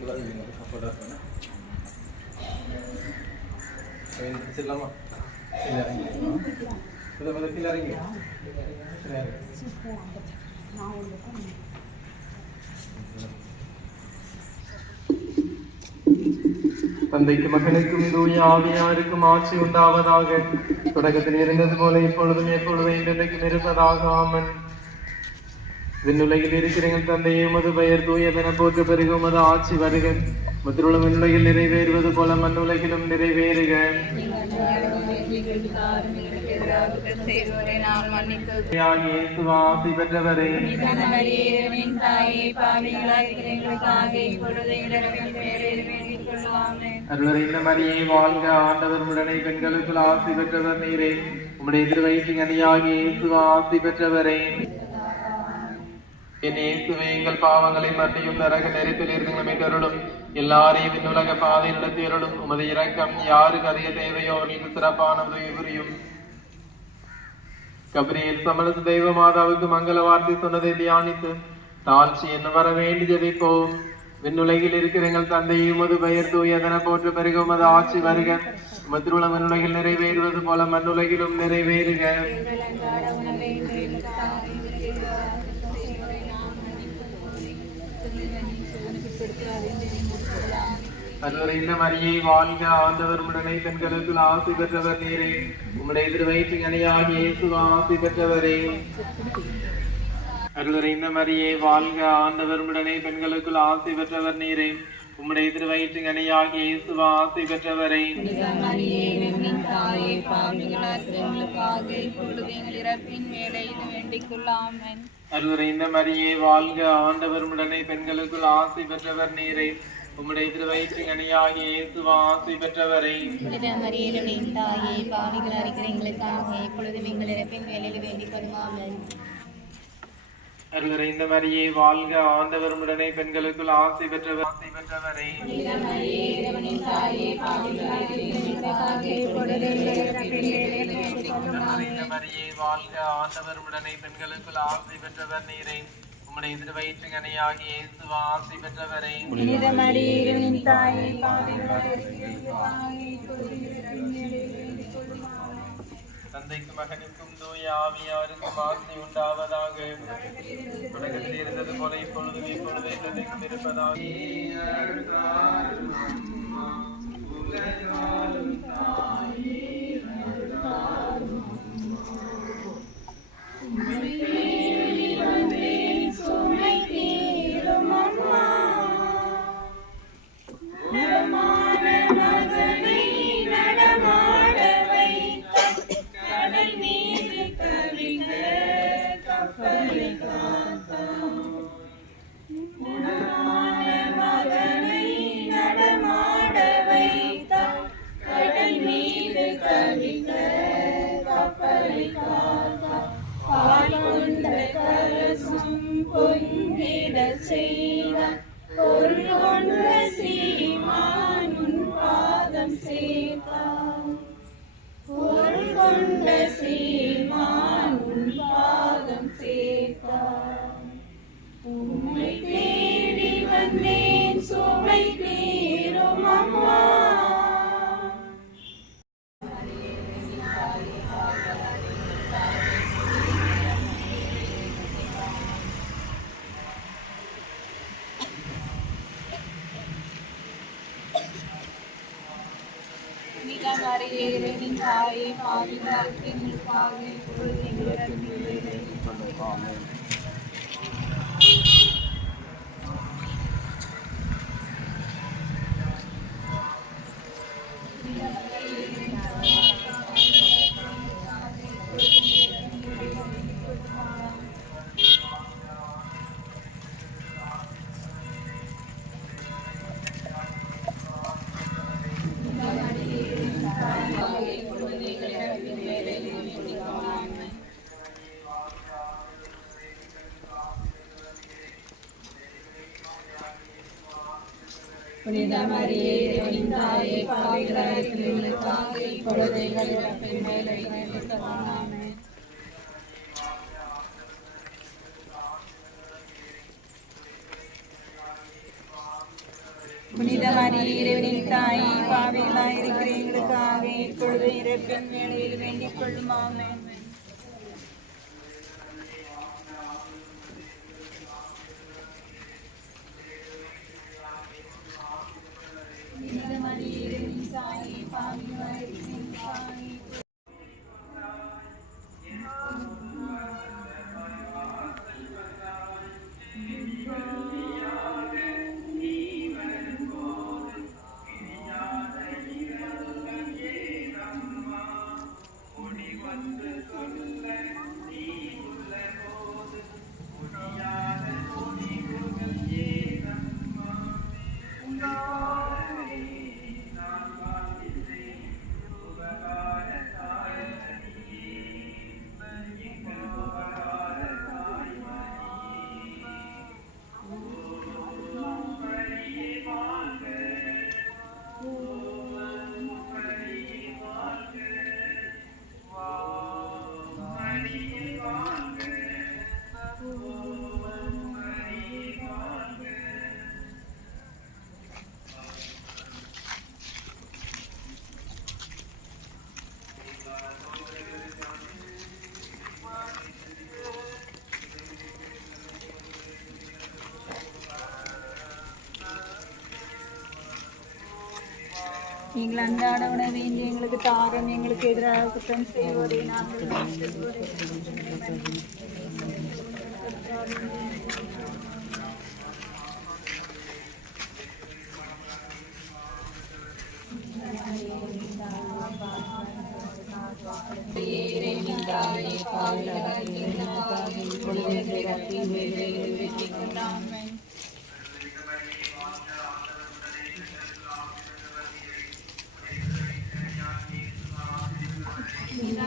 சிம்பிளாக செஞ்சுங்க சப்போட்டாக இருக்கணும் செல்லாமா கீழே இறங்கி கீழே இறங்கி கீழே இறங்கி தந்தைக்கு மகனுக்கும் தூய ஆவியாருக்கும் ஆட்சி உண்டாவதாக. தொடக்கத்தில் இருந்தது போல இப்பொழுதும் எப்பொழுதும் இருப்பதாக. ஆமன். விண்ணுலகில் இருக்கிற எங்கள் தந்தையே உமது பெயர் தூயதென போற்று பெருக உமது ஆட்சி வருக. முத்திருள்ள விண்ணுலகில் நிறைவேறுவது போல மண்ணுலகிலும் நிறைவேறுக. பெற்றவரே. அருளறிந்த வாழ்க. ஆண்டவர் உடனே பெண்களுக்குள் ஆசி பெற்றவர் நீரே. உம்முடைய திருவயிற்றின் அணியாகி ஆசி பெற்றவரே. என் இயேசுவே எங்கள் பாவங்களை மன்னியும் நரக நெருப்பில் இருந்து மீட்டருளும். எல்லாரையும் இன்னுலக பாதை நடத்தியருளும் உமது இரக்கம் யாருக்கு அறிய தேவையோ நீக்கு சிறப்பான உதவி புரியும் கபிரியில் சமணத்து தெய்வ மாதாவுக்கு மங்கள வார்த்தை சொன்னதை தியானித்து தாழ்ச்சி என்ன வர வேண்டி ஜெபிப்போம். விண்ணுலகில் இருக்கிற எங்கள் தந்தையும் உமது பெயர் தூயதன போற்று பெருக உமது ஆட்சி வருக. உமதிருள விண்ணுலகில் நிறைவேறுவது போல மண்ணுலகிலும் நிறைவேறுக. அதுவரைந்த மரியை வாழ்க ஆண்டவர் உடனே பெண்களுக்குள் ஆசி பெற்றவர் நீரே. உம்முடைய திருவயிற்று அணியாகி இயேசு ஆசி பெற்றவரே. அருளுரைந்த மரியே வாழ்க ஆண்டவர் உடனே பெண்களுக்குள் ஆசி பெற்றவர் நீரே. உம்முடைய திருவயிற்று அணியாகி இயேசு ஆசி பெற்றவரே. பாவிகளாக எங்களுக்காக இப்பொழுது எங்கள் இறப்பின் மரியே வாழ்க ஆண்டவர் உடனே பெண்களுக்குள் ஆசி பெற்றவர் நீரே. உம்முடைய திருவயிற்றின் அணியாகி இயேசு ஆசி பெற்றவரே. மரியேவின் தாயே பாவிகளாக இருக்கிற எங்களுக்காக இப்பொழுது எங்கள் இறப்பின் வேலையில் வேண்டிக் கொள்வாமன் அருளுரைந்த மரியே வாழ்க ஆண்டவர் உடனே பெண்களுக்குள் ஆசி பெற்றவர் ஆசி பெற்றவரே. வாழ்க ஆண்டவர் உடனே பெண்களுக்குள் ஆசி பெற்றவர் நீரே. உம்முடைய திருவயிற்றின் அணியாகி இயேசு ஆசி பெற்றவரே. புனித மரியேவின் தாயே தந்தைக்கு மகனுக்கும் தூய ஆவியாருக்கும் ஆசி உண்டாவதாக. உலகத்தில் இருந்தது போல இப்பொழுதும் இப்பொழுது என்றைக்கும் இருப்பதாக புனித மரியேவின் தாயே பாவிகளாக எங்களுக்காக இப்பொழுது எங்கள் இறப்பின் வேலையில் வேண்டிக் புனித மரியிரவனின் தாய் பாவிகளாயிருக்கிற எங்களுக்காக இப்பொழுது இறப்பின் வேண்டிக் கொள்ளுமாமே நீங்கள் அன்றாட உணவை எங்களுக்கு தாரம் எங்களுக்கு எதிராக குற்றம் செய்வதை நாங்கள்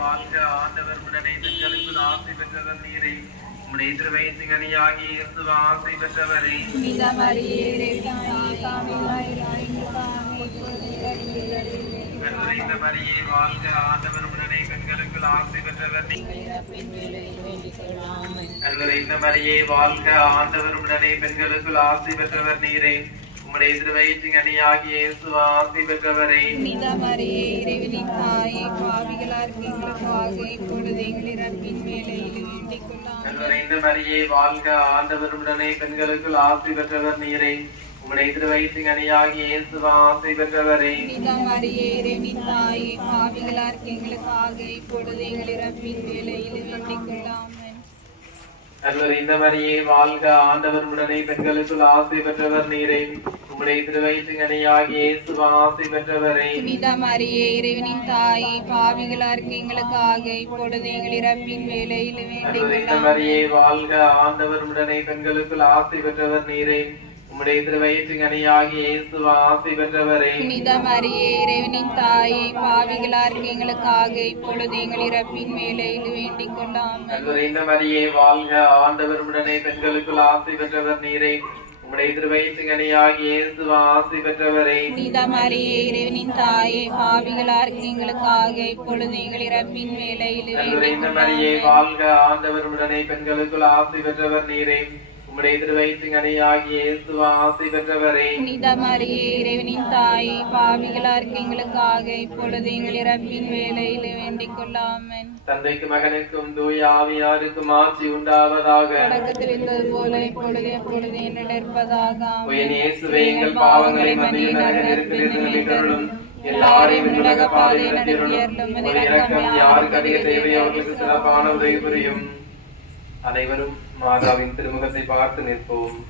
வாழ்க ஆண்டவர் உடனே பெண்களுக்கு ஆசை பெற்றவர் நீரை. உம்முடைய திருவயிற்று கனியாகி இருந்து ஆசை பெற்றவரை. இந்த மரியே வாழ்க ஆண்டவர் உடனே பெண்களுக்கு ஆசை பெற்றவர் நீரை இந்த மரியே வாழ்க ஆண்டவர் உடனே பெண்களுக்கு ஆசை பெற்றவர் நீரை. உம்முடைய திருவயிற்றின் கனியாகிய இயேசு ஆசி பெற்றவரே இறைவனின் தாயே பாவிகளார் எங்களுக்காக இப்பொழுது எங்கள் இறப்பின் வேலையில் வேண்டிக் கொள்ளாம் கல்வரைந்த மரியே வாழ்க. ஆண்டவருடனே பெண்களுக்குள் ஆசி பெற்றவர் நீரே. உம்முடைய திருவயிற்றின் கனியாகிய இயேசு ஆசி பெற்றவரே புனித மரியே இறைவனின் தாயே பாவிகளார் எங்களுக்காக இப்பொழுது எங்கள் இறப்பின் வேலையில் வேண்டிக் கொள்ளாம் கல்வரைந்த மரியே வாழ்க ஆண்டவருடனே பெண்களுக்குள் ஆசி பெற்றவர் நீரே. உம்முடைய திருவயிற்றின் கனியாகிய இயேசு ஆசி பெற்றவரே. புனித மரியே இறைவனின் தாயே இப்பொழுது எங்கள் இறப்பின் வேலையில் மரியே வாழ்க ஆண்டவருடனே பெண்களுக்குள் ஆசி பெற்றவர் நீரே. உம்முடைய திருவயிற்றின் கனியாகிய இயேசு ஆசி பெற்றவரே புனித மரியே இறைவனின் தாயே பாவிகளார் எங்களுக்காக இப்பொழுது எங்கள் இறப்பின் வேலையில் வேண்டிக் கொள்ளாம் கல்வரைந்த மரியே வாழ்க. ஆண்டவருடனே பெண்களுக்குள் ஆசி பெற்றவர் நீரே. உம்முடைய திருவயிற்றின் கனியாகிய இயேசு ஆசி பெற்றவரே. புனித மரியே இறைவனின் தாயே பாவிகளார் எங்களுக்காக இப்பொழுது எங்கள் இறப்பின் வேலையில் வேண்டிக் கல்வரைந்த மரியே வாழ்க. ஆண்டவருடனே பெண்களுக்குள் ஆசி பெற்றவர் நீரே. உம்முடைய திருவயிற்றின் கனியாகிய இயேசு ஆசி பெற்றவரே. புனித மரியே இறைவனின் தாயே பாவிகளார் எங்களுக்காக இப்பொழுது எங்கள் இறப்பின் வேலையில் வேண்டிக் கொள்ளாமன். தந்தைக்கு மகனுக்கும் தூய ஆவியாருக்கும் ஆட்சி உண்டாவதாக. தொடக்கத்தில் இருந்தது போல இப்பொழுது எப்பொழுது என்னிடற்பதாக உயர் இயேசுவே எங்கள் பாவங்களை மன்னியும் நரக நெருப்பிலிருந்து மீட்டருளும் எல்லாரையும் உலக பாதை நடத்தியருளும். உமது இரக்கம் யாருக்கு அதிக தேவையோ அவர்களுக்கு சிறப்பான உதவி புரியும். அனைவரும் மாதாவின் திருமுகத்தை பார்த்து நிற்போம்.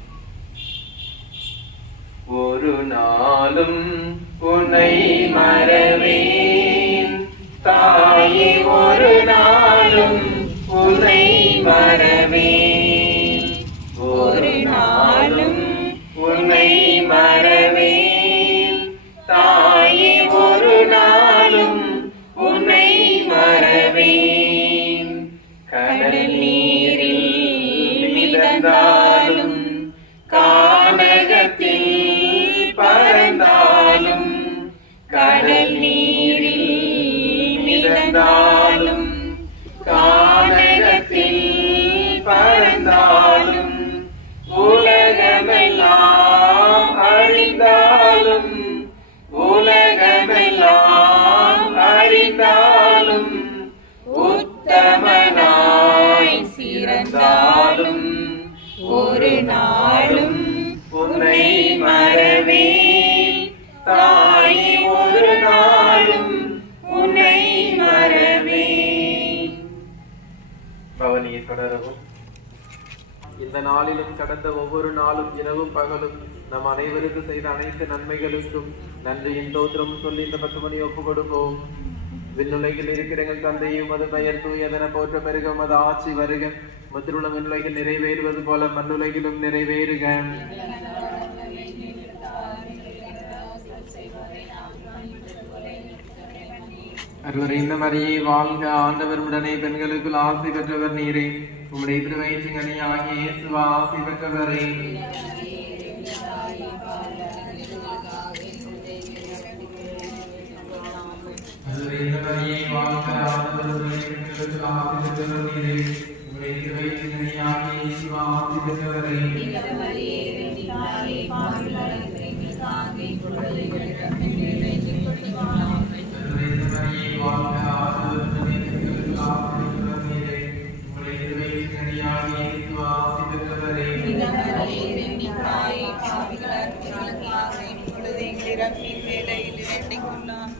ஒரு நாளும் உன்னை மறவேன். தாயே ஒரு நாளும் உன்னை மறவேன். ஒரு நாளும் உன்னை நாளிலும் கடந்த ஒவ்வொரு நாளும் இரவும் பகலும் நம் அனைவருக்கும் செய்த அனைத்து நன்மைகளுக்கும் நன்றியின் தோத்திரம் சொல்லி இந்த பத்து மணி ஒப்பு கொடுப்போம் விண்ணுலகில் இருக்கிற எங்கள் தந்தையும் அது பெயர் தூயதென போற்ற பெருக அது ஆட்சி வருக. முத்திருள்ள விண்ணுலகில் நிறைவேறுவது போல மண்ணுலகிலும் நிறைவேறுக. அருவரை இந்த மரியே வாழ்க. ஆண்டவர் உடனே பெண்களுக்குள் ஆசை பெற்றவர் நீரே. உம்முடைய திருவயிற்றின் கனி ஆகிய இயேசுவா ஆசி பெற்றவரே அதுவே இந்த மரியே வாழ்க ஆண்டவர் உடனே பெண்களுக்குள் ஆசி பெற்றவர் கண்ணீர் வேலையில் வேண்டிக் கொள்ளாமல்.